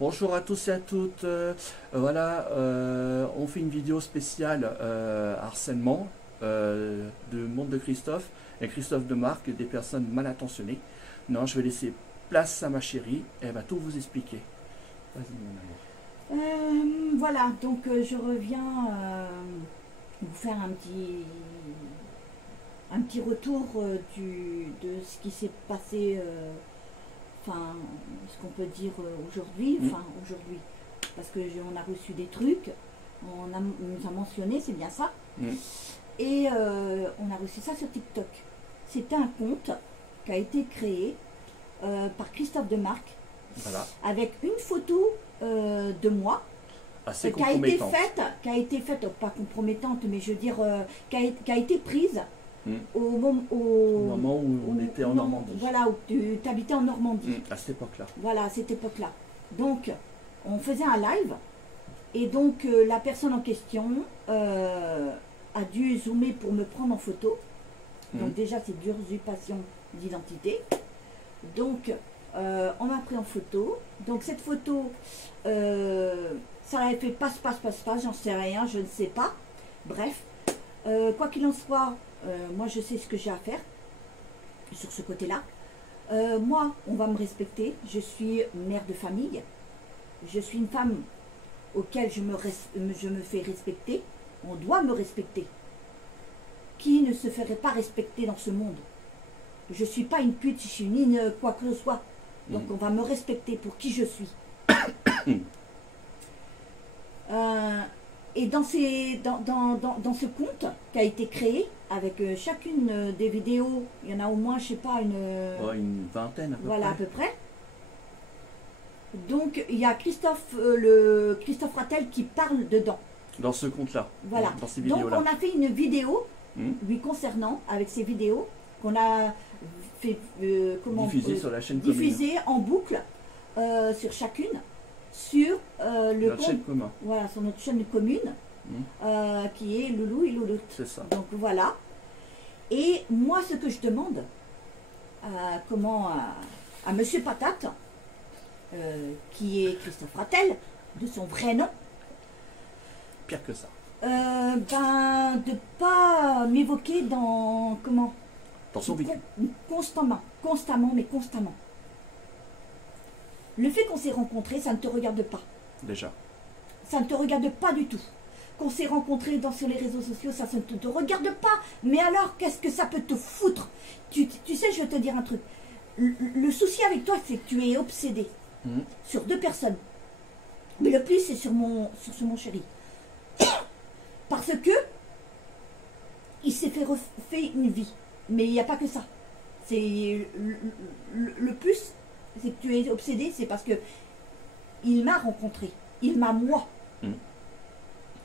Bonjour à tous et à toutes. Voilà, on fait une vidéo spéciale harcèlement de Monde de Christophe et Christophe de Marc, des personnes mal intentionnées. Non, je vais laisser place à ma chérie, elle va tout vous expliquer. Vas-y, mon amour. Voilà, donc je reviens vous faire un petit retour de ce qui s'est passé, enfin, ce qu'on peut dire aujourd'hui, aujourd'hui, parce que on a reçu des trucs, on nous a mentionné, c'est bien ça, et on a reçu ça sur TikTok. C'était un compte qui a été créé par Christophe de Marc, Voilà. avec une photo de moi, Assez qui a été compromettante. faite, pas compromettante, mais je veux dire, qui a été prise au moment où on était en Normandie. Voilà, où tu habitais en Normandie. À cette époque-là. Voilà, à cette époque-là. Donc, on faisait un live, et donc la personne en question a dû zoomer pour me prendre en photo. Donc déjà, c'est de l'usurpation d'identité. Donc, on m'a pris en photo. Donc cette photo, ça l'avait fait passe, j'en sais rien, je ne sais pas. Bref, quoi qu'il en soit, moi je sais ce que j'ai à faire sur ce côté-là. Moi, on va me respecter. Je suis mère de famille. Je suis une femme auquel je me fais respecter. On doit me respecter. Qui ne se ferait pas respecter dans ce monde? Je ne suis pas une pute, je suis ni quoi que ce soit. Donc on va me respecter pour qui je suis. Et dans ce compte qui a été créé, avec chacune des vidéos, il y en a au moins, je sais pas, une vingtaine à peu voilà, près. à peu près. Donc il y a Christophe Rattel qui parle dedans. Dans ce compte-là. Voilà. Dans ces Donc vidéos-là. on a fait une vidéo lui concernant, avec ces vidéos, qu'on a fait Diffusé sur la chaîne diffusé en boucle sur chacune, sur notre chaîne commune. Voilà, sur notre chaîne commune, qui est Loulou et Louloute. C'est ça. Donc voilà. Et moi, ce que je demande à Monsieur Patate, qui est Christophe Rattel, de son vrai nom, Pire que ça. de pas m'évoquer dans Dans son vécu. constamment. Le fait qu'on s'est rencontrés, ça ne te regarde pas. Déjà. Ça ne te regarde pas du tout. Qu'on s'est rencontrés sur les réseaux sociaux, ça ne te regarde pas. Mais alors, qu'est-ce que ça peut te foutre? Tu sais, je vais te dire un truc. Le souci avec toi, c'est que tu es obsédé sur deux personnes. Mais le plus, c'est sur mon chéri. Parce que il s'est fait une vie. Mais il n'y a pas que ça. C'est le plus, c'est que tu es obsédé, c'est parce que il m'a rencontré. Il m'a moi.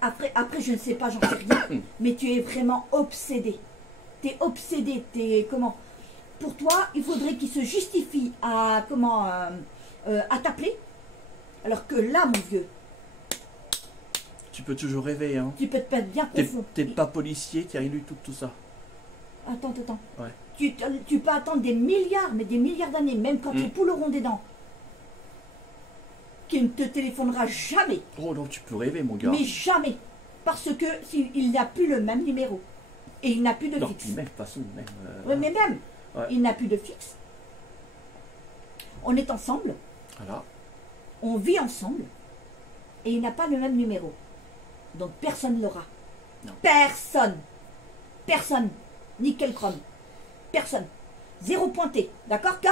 Après, je ne sais pas, j'en sais rien. Mais tu es vraiment obsédé. Tu es obsédé. Comment? Pour toi, il faudrait qu'il se justifie à t'appeler. Alors que là, mon vieux, Tu peux toujours rêver, hein. tu peux te mettre bien profond. T'es pas policier, t'as rien du tout ça. Attends. Ouais. Tu peux attendre des milliards, mais des milliards d'années, même quand tu pouleront des dents, qui ne te téléphonera jamais. Oh non, tu peux rêver, mon gars. Mais jamais. Parce que il n'a plus le même numéro. Et il n'a plus de Non, fixe. puis même, de toute façon, même. Oui, mais même, Ouais. il n'a plus de fixe. On est ensemble, Voilà. on vit ensemble, et il n'a pas le même numéro. Donc personne ne l'aura. Non. Personne. Nickel chrome. Personne. Zéro pointé. D'accord, K?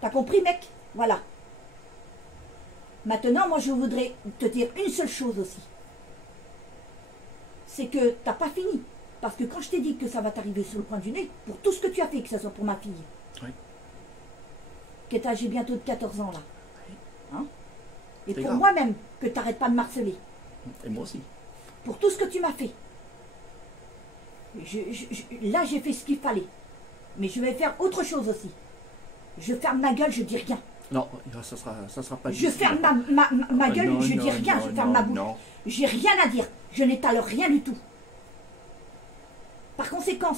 T'as compris, mec? Voilà. Maintenant, moi, je voudrais te dire une seule chose aussi. C'est que t'as pas fini. Parce que quand je t'ai dit que ça va t'arriver sur le coin du nez, pour tout ce que tu as fait, que ce soit pour ma fille, Oui. qui est âgée bientôt de 14 ans, là. Hein? Et C'est pour grave. moi-même, que t'arrêtes pas de m'harceler. Et moi aussi. Pour tout ce que tu m'as fait. Là, j'ai fait ce qu'il fallait. Mais je vais faire autre chose aussi. Je ferme ma gueule, je dis rien. Non, ça sera pas Je difficile. ferme ma gueule, non, je dis non, rien, non, je ferme ma bouche. non. J'ai rien à dire. Je n'étale rien du tout. Par conséquent,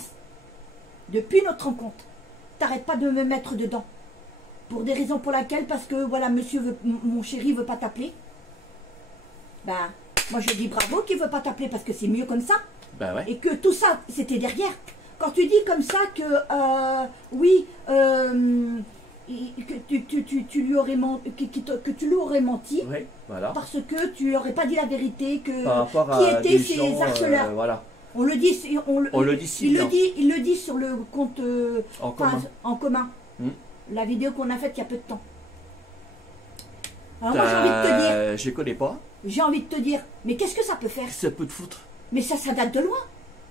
depuis notre rencontre, t'arrêtes pas de me mettre dedans. pour des raisons pour laquelle, parce que voilà, monsieur veut, mon chéri veut pas t'appeler. Ben, moi je dis bravo qu'il veut pas t'appeler parce que c'est mieux comme ça. Ben ouais. Et que tout ça, c'était derrière. Quand tu dis comme ça que, oui, que tu lui aurais menti, que tu lui aurais menti, Oui, voilà. parce que tu n'aurais pas dit la vérité, que Par rapport qui à étaient des ces gens, harceleurs. voilà. On le dit, On le dit si bien. il le dit sur le compte En commun. en commun. Hmm. La vidéo qu'on a faite il y a peu de temps. Alors moi j'ai envie de te dire, Je connais pas. j'ai envie de te dire, mais qu'est-ce que ça peut faire? Ça peut te foutre. Mais ça date de loin.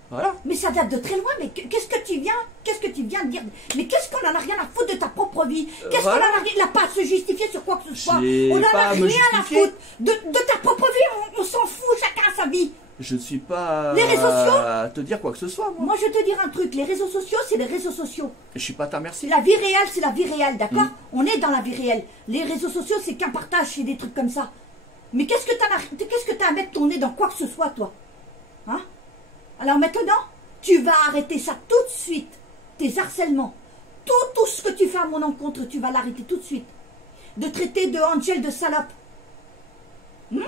Voilà. Mais ça date de très loin. Mais qu'est-ce que tu viens de dire? Mais qu'est-ce qu'on en a rien à foutre de ta propre vie? Qu'est-ce Voilà. qu'on en a rien, il n'a pas à se justifier sur quoi que ce soit. J'ai On en pas a à me rien à justifier. foutre de ta propre vie. On s'en fout, chacun a sa vie. Je ne suis pas Les réseaux sociaux à te dire quoi que ce soit, moi. Moi je vais te dire un truc, les réseaux sociaux, c'est les réseaux sociaux. Je suis pas à ta merci. La vie réelle, c'est la vie réelle, d'accord? Mm. On est dans la vie réelle. Les réseaux sociaux, c'est qu'un partage, c'est des trucs comme ça. Mais qu'est-ce que t'as à mettre ton nez dans quoi que ce soit, toi? Hein? Alors maintenant, tu vas arrêter ça tout de suite. Tes harcèlements. Tout ce que tu fais à mon encontre, tu vas l'arrêter tout de suite. De traiter de Angel de salope.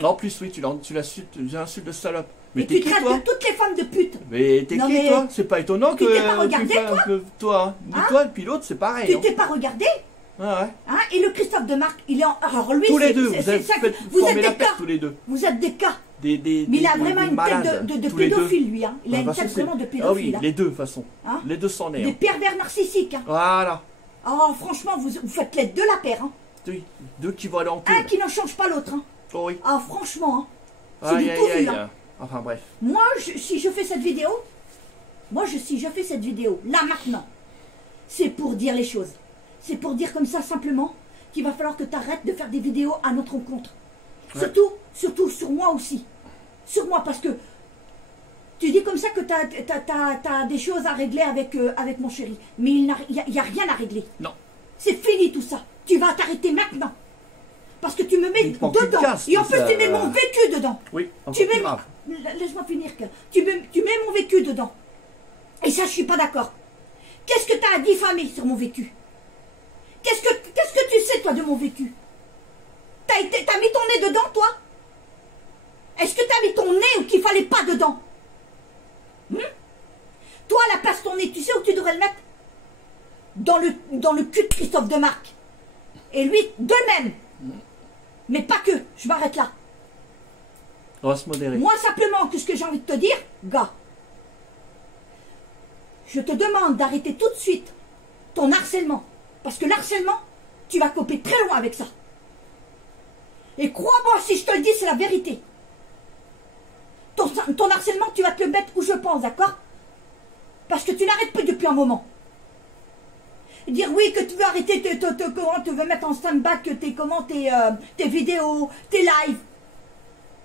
En plus, oui, tu l'insultes de salope. Mais Et t'es tu qui, traites toi? de toutes les femmes de pute. Mais t'es Non, qui, mais toi? C'est pas étonnant tu que t'es pas regardé, toi, ni Hein? toi, et puis l'autre, c'est pareil. Tu hein. t'es pas regardé? Ah ouais. Hein? Et le Christophe de Marc, il est en... Alors lui, Tous les c'est- deux, c'est- vous avez c'est ça fait que- vous êtes former la des paire cas. tous les deux. Vous êtes des cas. Mais Mais il a vraiment une malades, tête de tous les deux. pédophile, lui. Hein. Il a De une toute façon, tête vraiment de Ah oui, pédophile. hein. les deux, de toute façon. Hein? Les deux s'en est. Des hein. pervers narcissiques. Hein. Voilà. Oh, franchement, vous faites les deux la paire. Hein. Oui, deux qui vont aller en queue. Un qui n'en change pas l'autre. Hein. Oh oui. Ah, franchement, hein. c'est Aïe, du aïe, tout vu. aïe. Hein. Enfin bref. Moi, si je fais cette vidéo, si je fais cette vidéo, là, maintenant, c'est pour dire les choses. C'est pour dire comme ça, simplement, qu'il va falloir que tu arrêtes de faire des vidéos à notre rencontre. Ouais. Surtout sur moi aussi. Sur moi, parce que tu dis comme ça que tu as des choses à régler avec mon chéri. Mais il n'y a rien à régler. Non. C'est fini tout ça. Tu vas t'arrêter maintenant. Parce que tu me mets Il te manque une dedans. casse, Et en tout plus, ça, tu mets mon vécu dedans. Oui, encore Tu plus mets... grave. Laisse-moi finir. Tu mets mon vécu dedans. Et ça, je suis pas d'accord. Qu'est-ce que tu as à diffamer sur mon vécu? Qu'est-ce que tu sais, toi, de mon vécu? T'as mis ton nez dedans, toi? Est-ce que t'as mis ton nez ou qu'il fallait pas dedans? Toi, à la place de ton nez, tu sais où tu devrais le mettre? Dans le cul de Christophe de Marc. Et lui, de même. Mais pas que. Je m'arrête là. On va se modérer. Moi, simplement, que ce que j'ai envie de te dire, gars, je te demande d'arrêter tout de suite ton harcèlement. Parce que l'harcèlement, tu vas coper très loin avec ça. Et crois-moi, si je te le dis, c'est la vérité. Ton harcèlement, tu vas te le mettre où je pense, d'accord? Parce que tu n'arrêtes plus depuis un moment. Dire oui que tu veux arrêter, comment tu veux mettre en stand-by que tes vidéos, tes lives.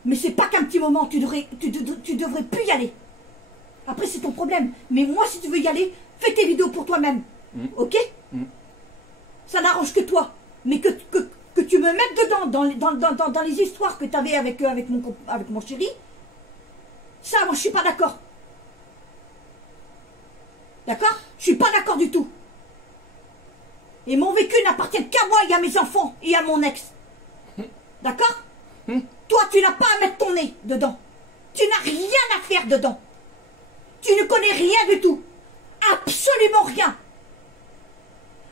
Mais c'est pas qu'un petit moment, tu devrais plus y aller. Après c'est ton problème. Mais moi si tu veux y aller, fais tes vidéos pour toi-même. Ok? Ça n'arrange que toi. Mais que tu me mettes dedans, dans les histoires que tu avais avec mon chéri, ça moi je suis pas d'accord. D'accord? Je suis pas d'accord du tout. Et mon vécu n'appartient qu'à moi et à mes enfants et à mon ex. D'accord? Toi, tu n'as pas à mettre ton nez dedans. Tu n'as rien à faire dedans. Tu ne connais rien du tout. Absolument rien.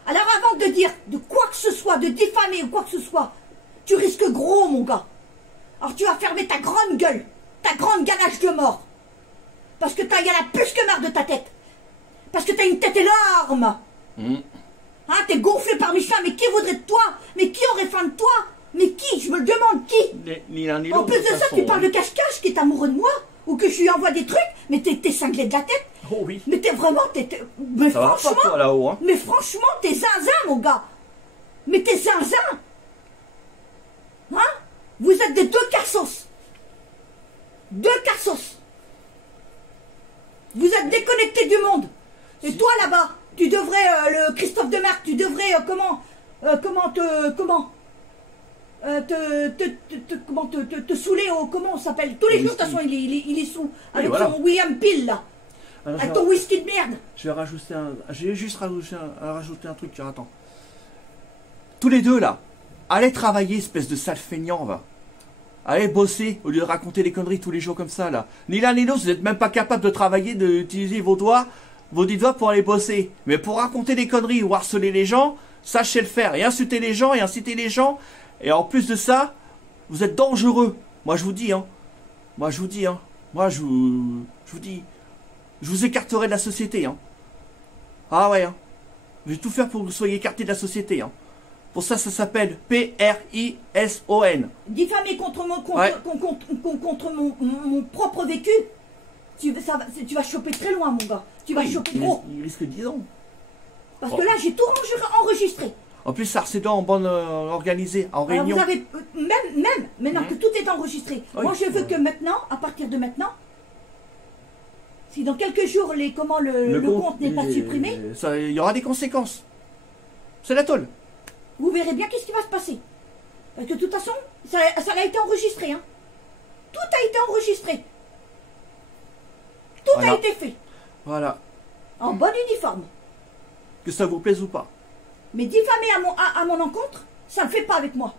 Alors avant de dire de quoi que ce soit, de diffamer ou quoi que ce soit, tu risques gros, mon gars. Alors tu vas fermer ta grande gueule, ta grande ganache de mort. Parce que y en a plus que marre de ta tête. Parce que t'as une tête énorme. Hein, t'es gonflé par Michelin, mais qui voudrait de toi? Mais qui aurait faim de toi? Mais qui? Je me le demande, qui? Ni l'un ni En l'autre. plus de ça, façon, tu parles hein. de cache-cache, qui est amoureux de moi? Ou que je lui envoie des trucs? Mais t'es cinglé de la tête? Oh oui. Mais t'es vraiment... Mais Ça va pas, franchement... toi, là-haut, hein. Mais franchement, t'es zinzin, mon gars. Mais t'es zinzin. Hein? Vous êtes des deux cassos. Deux cassos. Vous êtes déconnectés du monde. Et toi, là-bas, tu devrais, le Christophe de Marc, tu devrais, te saouler au, comment on s'appelle? Tous les jours, de toute façon, il est sous. Avec voilà. son William Pill, là. Alors, Avec ton whisky de merde. je vais rajouter un... J'ai juste rajouté un truc, tiens, attends. tous les deux là, allez travailler, espèce de sale feignant, va. Allez bosser, au lieu de raconter des conneries tous les jours comme ça, là. Ni l'un ni l'autre, vous n'êtes même pas capable de travailler, d'utiliser vos doigts, vos 10 doigts pour aller bosser. Mais pour raconter des conneries ou harceler les gens, sachez le faire. Et insulter les gens, et inciter les gens. Et en plus de ça, vous êtes dangereux. Moi, je vous dis, hein. Moi, je vous dis, hein. Moi, je vous dis. Je vous écarterai de la société, hein. Ah ouais, hein. Je vais tout faire pour que vous soyez écartés de la société, hein. Pour ça, ça s'appelle PRISON. Diffamer contre mon propre vécu, tu vas choper très loin, mon gars. Tu vas choper gros. Il risque 10 ans. Parce que là, j'ai tout enregistré. En plus, harcèlement en bande organisée, en réunion. Alors vous avez, même maintenant que tout est enregistré, moi je veux que maintenant, à partir de maintenant, si dans quelques jours le compte n'est pas supprimé, il y aura des conséquences. C'est la tôle. Vous verrez bien qu'est-ce qui va se passer. Parce que de toute façon, ça a été enregistré. Hein. Tout a été enregistré. Tout a été fait. Voilà. En bon uniforme. Que ça vous plaise ou pas. Mais diffamer à mon encontre, ça ne le fait pas avec moi.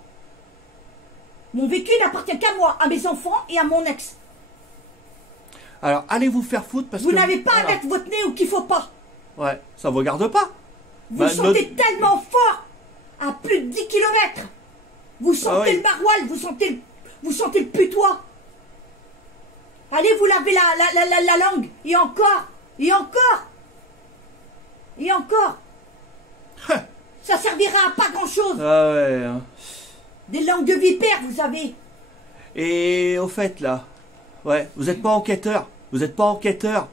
Mon vécu n'appartient qu'à moi, à mes enfants et à mon ex. Alors, allez vous faire foutre parce que... Vous n'avez pas à mettre votre nez où qu'il ne faut pas. Ouais, ça ne vous regarde pas. Vous sentez tellement fort, à plus de 10 km. Vous sentez le maroilles, vous sentez le putois. Allez vous laver la langue. Et encore. Et encore. Et encore. Ça servira à pas grand-chose. Ah ouais. Des langues de vipère, vous avez. Et au fait, là, ouais, vous n'êtes pas enquêteur. Vous n'êtes pas enquêteur.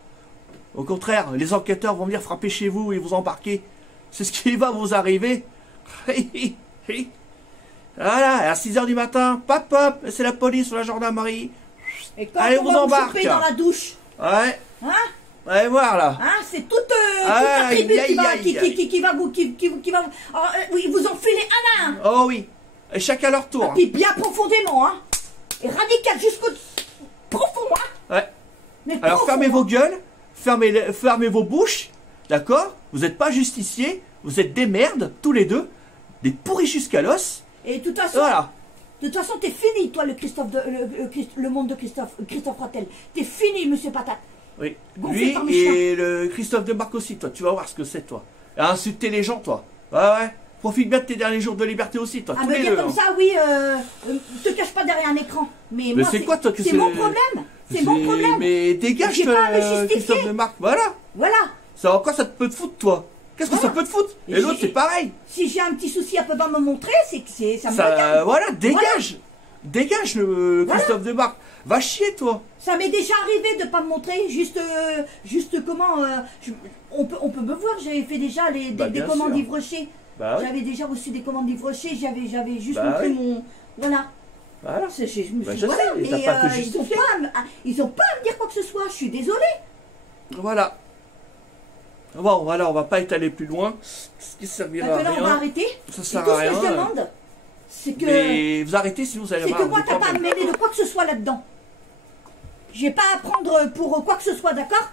Au contraire, les enquêteurs vont venir frapper chez vous et vous embarquer. C'est ce qui va vous arriver. Voilà, à 6 h du matin, pop, c'est la police ou la gendarmerie. Et quand allez, on vous va embarque. vous dans la douche. Ouais. Hein? Allez voir là. Hein, c'est toute la tribu qui va vous enfiler un à un. Oh oui. Et chacun leur tour. Et puis bien profondément, hein. Et radical jusqu'au profond, hein. Ouais. Mais alors profond, fermez vos gueules, fermez vos bouches, d'accord? Vous n'êtes pas justiciers, vous êtes des merdes, tous les deux, des pourris jusqu'à l'os. Et de toute façon, voilà. De toute façon, t'es fini, toi, le monde de Christophe Rattel. T'es fini, monsieur Patate. Oui. Gonflé Lui et le Christophe de Marc aussi, toi. Tu vas voir ce que c'est, toi. À insulter les gens, toi. Ouais. Profite bien de tes derniers jours de liberté aussi, toi. À me dire comme ça, oui, te cache pas derrière un écran. Mais moi, c'est quoi, toi, que c'est mon problème. C'est mon problème. Mais dégage, Christophe de Marc. Voilà. Ça encore, ça te peut te foutre, toi. Qu'est-ce que ça peut te foutre? Et l'autre, c'est pareil. Si j'ai un petit souci, elle peut pas me montrer, c'est que ça me regarde. Voilà, dégage. Dégage, le Christophe de Marc. Va chier, toi. Ça m'est déjà arrivé de pas me montrer, juste comment... on peut me voir, j'avais fait déjà des commandes Ivrocher. J'avais déjà reçu des commandes Ivrocher, j'avais juste montré mon... Voilà. Voilà. Je me suis dit, voilà, mais ils ont pas à me dire quoi que ce soit, je suis désolée. Voilà. Bon, voilà, on va pas étaler plus loin. Ce qui servira à rien. Là, on va arrêter. Ça sert à rien. Ce que je demande, c'est que... Mais vous arrêtez sinon vous allez avoir... C'est que moi, t'as pas à me mêler de quoi que ce soit là-dedans. J'ai pas à prendre pour quoi que ce soit, d'accord?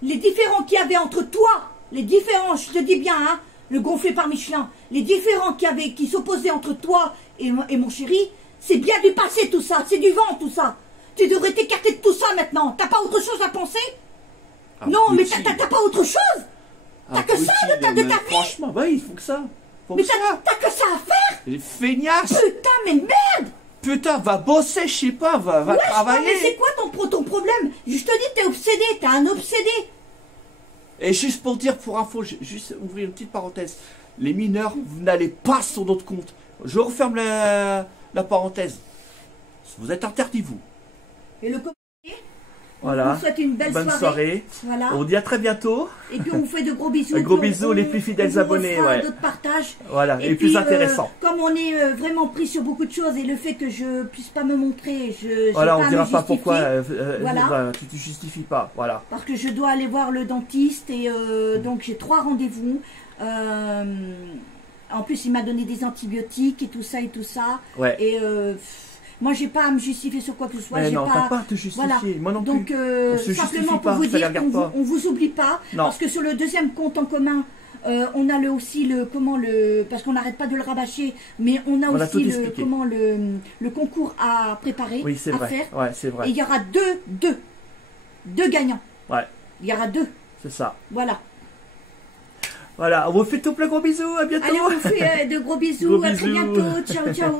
Les différends qu'il y avait entre toi, les différends, je te dis bien, hein, le gonflé par Michelin, les différends qui s'opposaient entre toi et mon chéri, c'est bien du passé tout ça, c'est du vent tout ça. Tu devrais t'écarter de tout ça maintenant. T'as pas autre chose à penser? Non, mais t'as pas autre chose? T'as que ça de ta vie? Franchement, il faut que ça. Mais t'as que ça à faire? Les feignasses. Putain, mais merde! Putain, va bosser, je sais pas, va travailler. Mais c'est quoi ton problème? Je te dis, t'es obsédé, t'es un obsédé. Et juste pour dire, pour info, juste ouvrir une petite parenthèse. Les mineurs, vous n'allez pas sur notre compte. Je referme la parenthèse. Vous êtes interdits, vous. Et le voilà. On vous souhaite une belle soirée. Voilà. On vous dit à très bientôt. Et puis on vous fait de gros bisous. Gros bisous, les plus fidèles abonnés. D'autres partages. Voilà, et plus intéressants. Comme on est vraiment pris sur beaucoup de choses et le fait que je puisse pas me montrer, voilà, on ne dira pas pourquoi. Voilà. Tu te justifies pas. Voilà. Parce que je dois aller voir le dentiste et donc j'ai 3 rendez-vous. En plus, il m'a donné des antibiotiques et tout ça. Ouais. Et moi, j'ai pas à me justifier sur quoi que ce soit. Mais non, t'as pas à te justifier. Voilà. Moi non plus. Donc, simplement pour vous dire, on vous oublie pas. Non. Parce que sur le deuxième compte en commun, On a aussi parce qu'on n'arrête pas de le rabâcher, mais on a On a tout aussi expliqué. le concours à préparer, Oui, c'est à vrai. faire. Ouais, c'est Et vrai. il y aura deux gagnants. Ouais, Il y aura deux. c'est ça. Voilà. Voilà, on vous fait tout plein gros bisous, à bientôt. Allez, on vous fait de gros bisous. Gros À très bisous. bientôt. Ciao, ciao.